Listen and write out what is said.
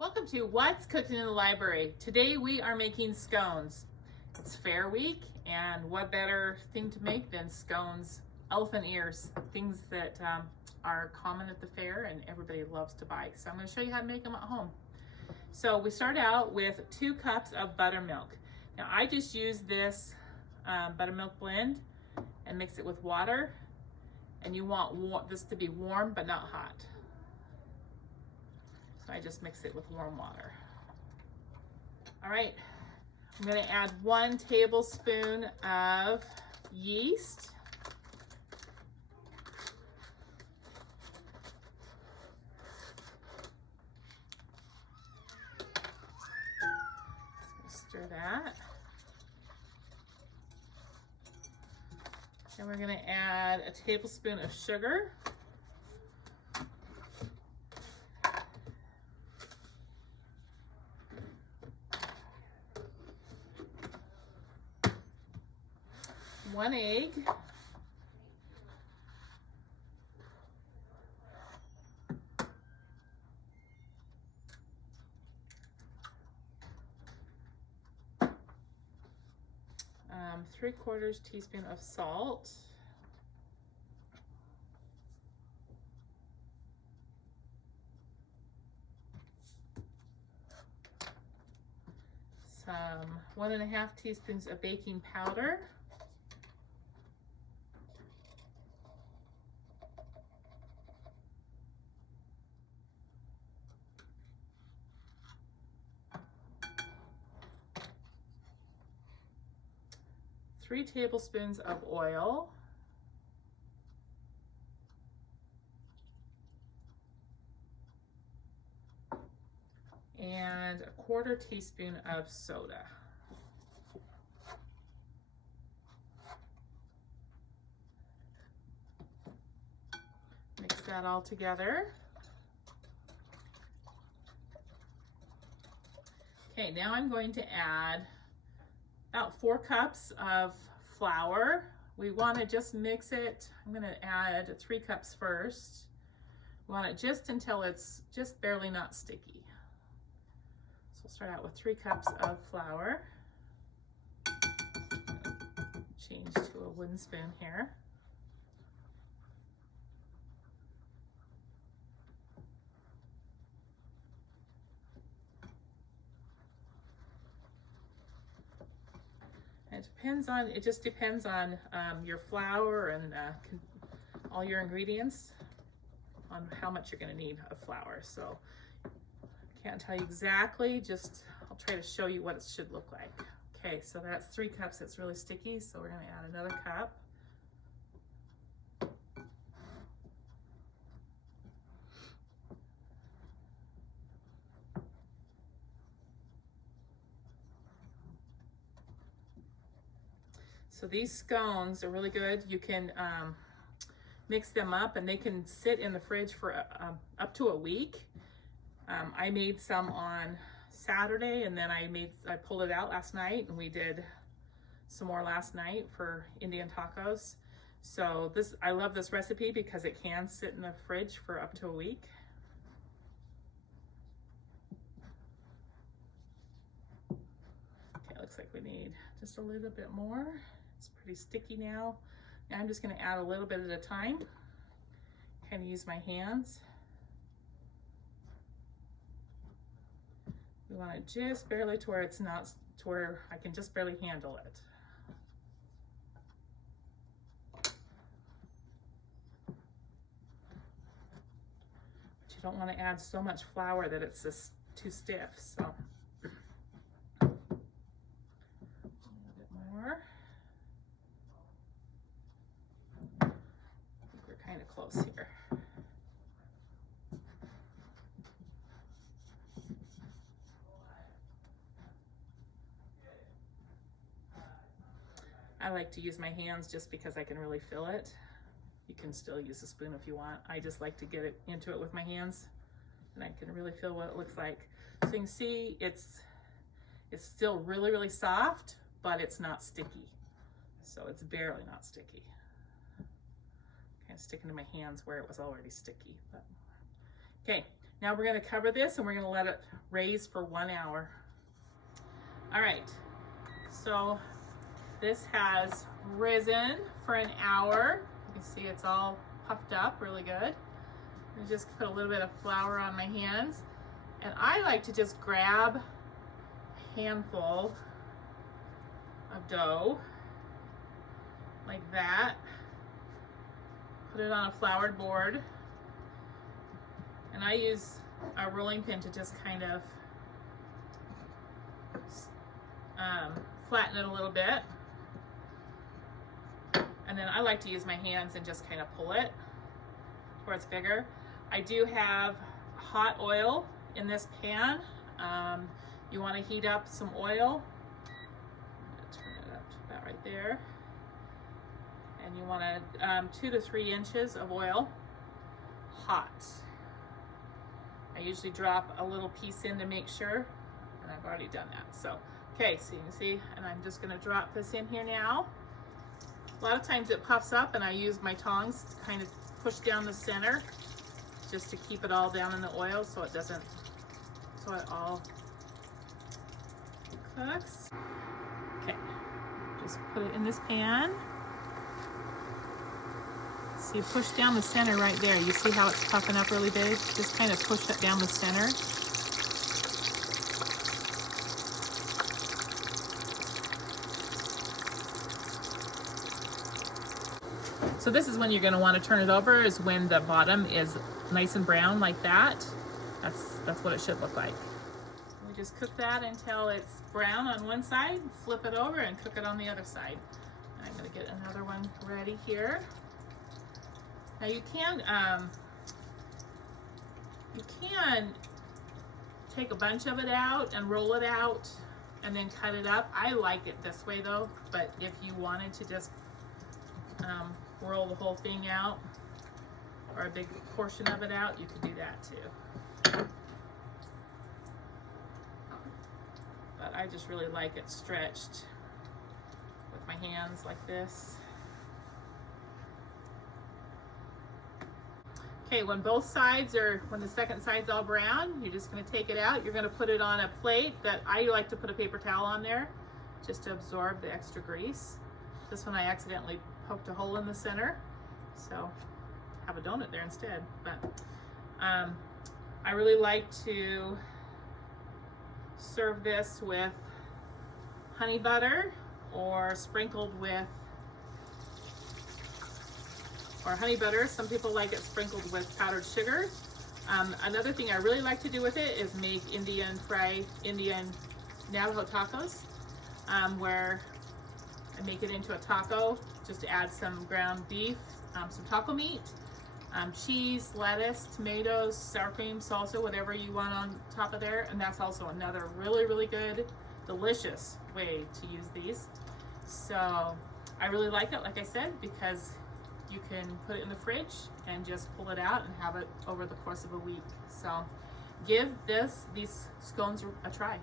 Welcome to What's Cooking in the Library. Today we are making scones. It's Fair Week, and what better thing to make than scones, elephant ears, things that are common at the fair and everybody loves to buy. So I'm going to show you how to make them at home. So we start out with 2 cups of buttermilk. Now I just use this buttermilk blend and mix it with water, and you want this to be warm but not hot. So I just mix it with warm water. All right, I'm going to add 1 tablespoon of yeast. Just stir that. Then we're going to add a tablespoon of sugar. One egg, ¾ teaspoon of salt, some 1½ teaspoons of baking powder, three tablespoons of oil, and ¼ teaspoon of soda. Mix that all together. Okay, now I'm going to add about 4 cups of flour. We want to just mix it. I'm going to add 3 cups first. We want it just until it's just barely not sticky. So we'll start out with 3 cups of flour. Change to a wooden spoon here. It just depends on your flour and all your ingredients on how much you're going to need of flour. So I can't tell you exactly, just I'll try to show you what it should look like. Okay, so that's 3 cups. It's really sticky, so we're going to add another cup. So these scones are really good. You can mix them up and they can sit in the fridge for up to a week. I made some on Saturday, and then I pulled it out last night, and we did some more last night for Indian tacos. So I love this recipe because it can sit in the fridge for up to a week. Okay, looks like we need just a little bit more. It's pretty sticky now. Now I'm just going to add a little bit at a time. Kind of use my hands. We want it just barely to where it's not, to where I can just barely handle it. But you don't want to add so much flour that it's just too stiff. So a little bit more. Kind of close here. I like to use my hands just because I can really feel it. You can still use a spoon if you want. I just like to get it into it with my hands, and I can really feel what it looks like. So you can see it's still really, really soft, but it's not sticky. So it's barely not sticky. Kind of sticking to my hands where it was already sticky. But. Okay, Now we're going to cover this and we're going to let it raise for 1 hour. All right, so this has risen for an hour. You can see it's all puffed up really good. I just put a little bit of flour on my hands, and I like to just grab a handful of dough like that, put it on a floured board, and I use a rolling pin to just kind of flatten it a little bit. And then I like to use my hands and just kind of pull it where it's bigger. I do have hot oil in this pan. You want to heat up some oil. Turn it up to about right there. And you want 2 to 3 inches of oil, hot. I usually drop a little piece in to make sure, and I've already done that. So, okay, so you can see, and I'm just going to drop this in here now. A lot of times it puffs up, and I use my tongs to kind of push down the center just to keep it all down in the oil so it doesn't, so it all cooks. Okay, just put it in this pan. So you push down the center right there. You see how it's puffing up really big? Just kind of push it down the center. So this is when you're going to want to turn it over, is when the bottom is nice and brown like that. That's what it should look like. We just cook that until it's brown on one side, flip it over and cook it on the other side. I'm going to get another one ready here. Now you can take a bunch of it out and roll it out and then cut it up. I like it this way though, but if you wanted to just roll the whole thing out or a big portion of it out, you could do that too. But I just really like it stretched with my hands like this. Okay, when both sides when the second side's all brown, you're just going to take it out. You're going to put it on a plate that I like to put a paper towel on there just to absorb the extra grease. This one I accidentally poked a hole in the center, so have a donut there instead. But I really like to serve this with honey butter or sprinkled with honey butter. Some people like it sprinkled with powdered sugar. Another thing I really like to do with it is make Indian Navajo tacos, where I make it into a taco, just add some ground beef, some taco meat, cheese, lettuce, tomatoes, sour cream, salsa, whatever you want on top of there. And that's also another really, really good, delicious way to use these. So I really like it, like I said, because you can put it in the fridge and just pull it out and have it over the course of a week. So give these scones a try.